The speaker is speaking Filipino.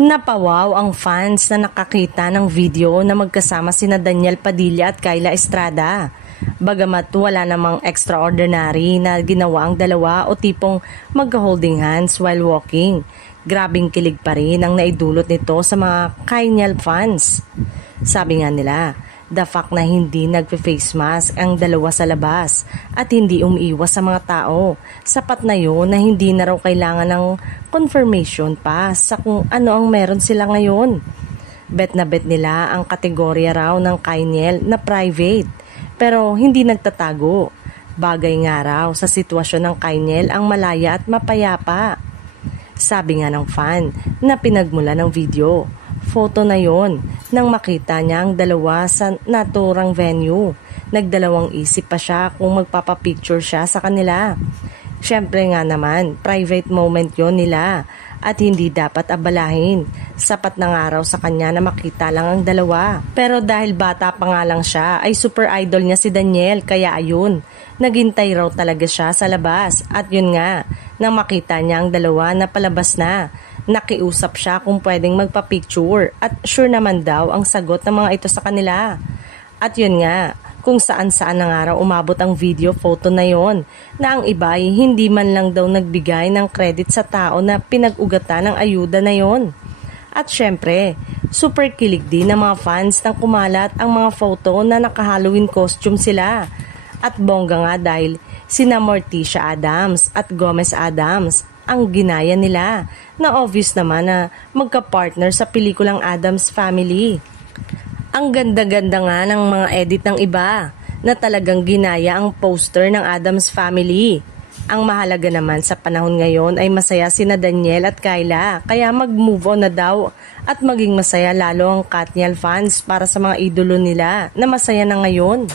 Napawaw ang fans na nakakita ng video na magkasama sina Daniel Padilla at Kyla Estrada. Bagamat wala namang extraordinary na ginawa ang dalawa o tipong magka-holding hands while walking, grabing kilig pa rin ang naidulot nito sa mga Kyniel fans. Sabi nga nila, the fact na hindi nagpe-face mask ang dalawa sa labas at hindi umiiwas sa mga tao, sapat na yun na hindi na raw kailangan ng confirmation pa sa kung ano ang meron sila ngayon. Bet na bet nila ang kategorya raw ng Kyniel na private, pero hindi nagtatago. Bagay nga raw sa sitwasyon ng Kyniel ang malaya at mapayapa. Sabi nga ng fan na pinagmula ng video, photo na yon nang makita niya ang dalawa sa naturang venue. Nagdalawang isip pa siya kung magpapapicture siya sa kanila. Siyempre nga naman, private moment yon nila at hindi dapat abalahin. Sapat na nga raw sa kanya na makita lang ang dalawa. Pero dahil bata pa nga lang siya, ay super idol niya si Daniel, kaya ayun, naghintay raw talaga siya sa labas. At yun nga, nang makita niya ang dalawa na palabas na, nakiusap siya kung pwedeng magpa-picture at sure naman daw ang sagot ng mga ito sa kanila. At yun nga, kung saan-saan na nga raw umabot ang video photo na yon na ang iba ay hindi man lang daw nagbigay ng credit sa tao na pinag-ugatan ng ayuda na yon. At syempre, super kilig din ng mga fans nang kumalat ang mga photo na naka-Halloween costume sila. At bongga nga dahil sina Morticia Addams at Gomez Addams ang ginaya nila na obvious naman na magka-partner sa pelikulang Addams Family. Ang ganda-ganda nga ng mga edit ng iba na talagang ginaya ang poster ng Addams Family. Ang mahalaga naman sa panahon ngayon ay masaya sina Daniel at Kyla, kaya mag-move on na daw at maging masaya lalo ang Kyniel fans para sa mga idolo nila na masaya na ngayon.